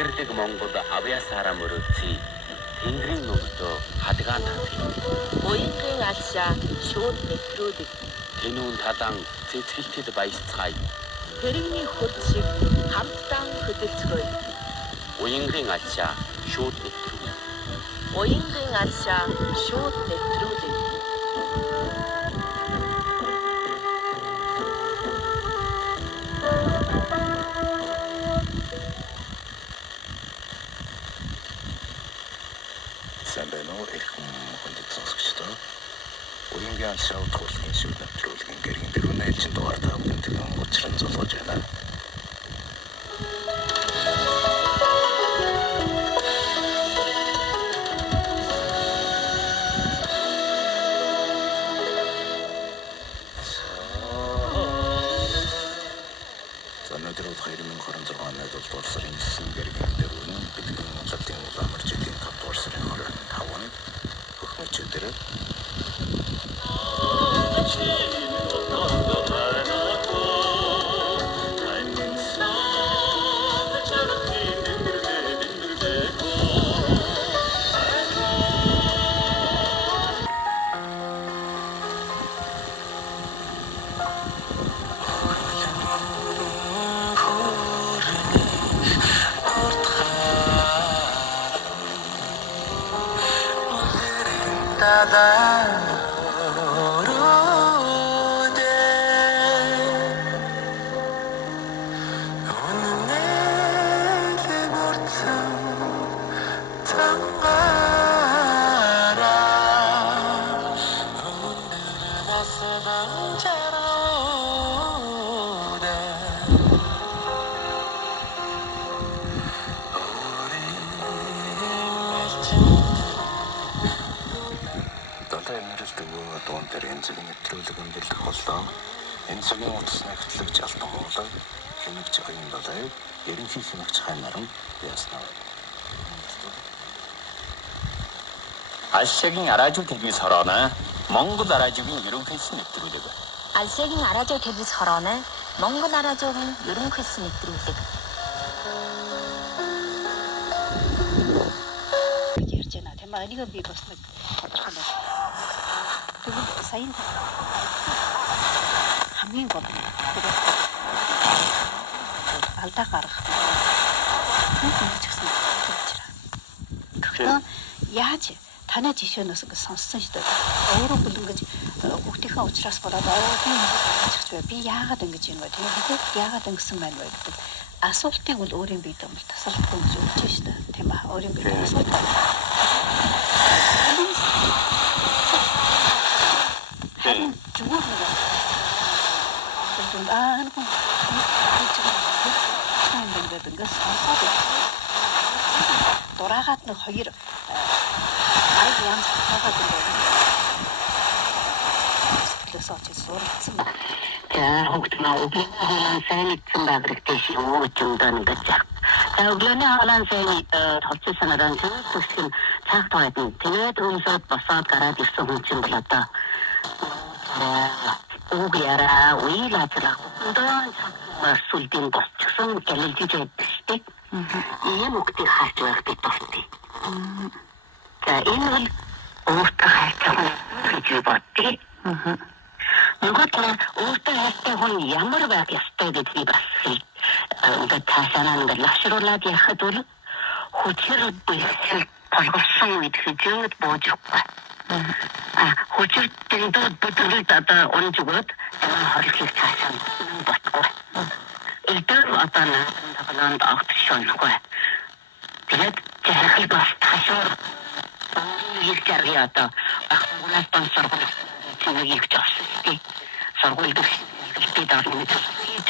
Тэнгэрлэг Монгол авьяасаараа мөрөлдсөн Тэнгэрийн өвдөө хадгаан татах. Уянгийн алшаа шууд нэвтрүүлэг. Тэнүүн талан цэцгэлтэд баясцгаая. Тэрэгний хөл шиг хамтдаа хөдөлцгөөе. Уянгийн алшаа шууд нэвтрүүлэг. Уянгийн алшаа шууд нэвтрүүлэг. Самбайно эрхэм хүндэт сонсогчдоо уянгийн алшаа утгуулгын шууд нэвтрүүлгийн гэргийн дөрвөн ээлжин дугаар та бүхэнд учран золгож байна. Өнөөдөр бол 2026 оны 7 сарын 9 гэргийн дөрвөн бидний Монголын Улаанбаатарын 5 сарын 25-нд хөхмөчөдөр дуун дээр энэ цагийн нэвтрүүлэг өндөрлөх боллоо. Энэ цагийн утас нэгтлэгч Алтан Хуулаг, хэмэгч Аян Далай, ерөнхий хэмэгч Хайнаран яснаа. Алшаагийн радио телевиз хорооно Монгол радиогийн ерөнхийсэн нэвтрүүлэг. Алшаагийн радио телевиз хорооно Монгол радиогийн ерөнхийсэн нэвтрүүлэг. ярьж байна. Тийм ээ, энийг би бас нэг тодорхой байна. Тэгвэл сайн хамгийн гол нь алдаа гарах. Гэхдээ яаж танай жишээнээс ингэ сонссон шүү дээ. Өөрөө бол ингэж хүүхдийнхээ уучраас болоод би яагаад ингэж юм бэ? Тэгээд яагаад ингэсэн байна вэ гэдэг асуултыг бол өөрийн биед юм тасалдах гэж үзэж шүү дээ. Тийм аа, өөрийн биед асуулт. Дураагаад нэг хоёр аяг янз хаагаад байна. Сэтгэлээс очиж суралцсан байна. хүүхд наугийн сайн нэгэн байгууллагын шүүмжиндээ нэгж. Өглөөний хаалан сайн толцсон санаан зөвхөн цагт байдаг. Тэгээд өмсөд босоод гараад ирсэн хүн чинь бол одоо угяра уйлаачраа дон сүлдийн босчихсон гэлэлж байдаг. Ийм үгтэй харж байх бид болтыг. За энэ бол өөртөө хайртай хүн гэж боддог. Монгол өөртөө хайртай хүн ямар байх ёстой гэдгийг бас ингээд цаашаа ингээд лавшруулад яхад бол хүчээр бүхэл толгорсон үед хизээд боожихгүй. Хүчээр дэндүүд бүдүүлд одоо унжгоод хорлохыг цаашаа ботгүй. Элдэр одоо наанд автшонгүй. Тэгээд захиг бас ташуур их жаргий одоо ахгунаас тансаргал цэнийг их жавсдаг. Сургууль дээр бид орны хийж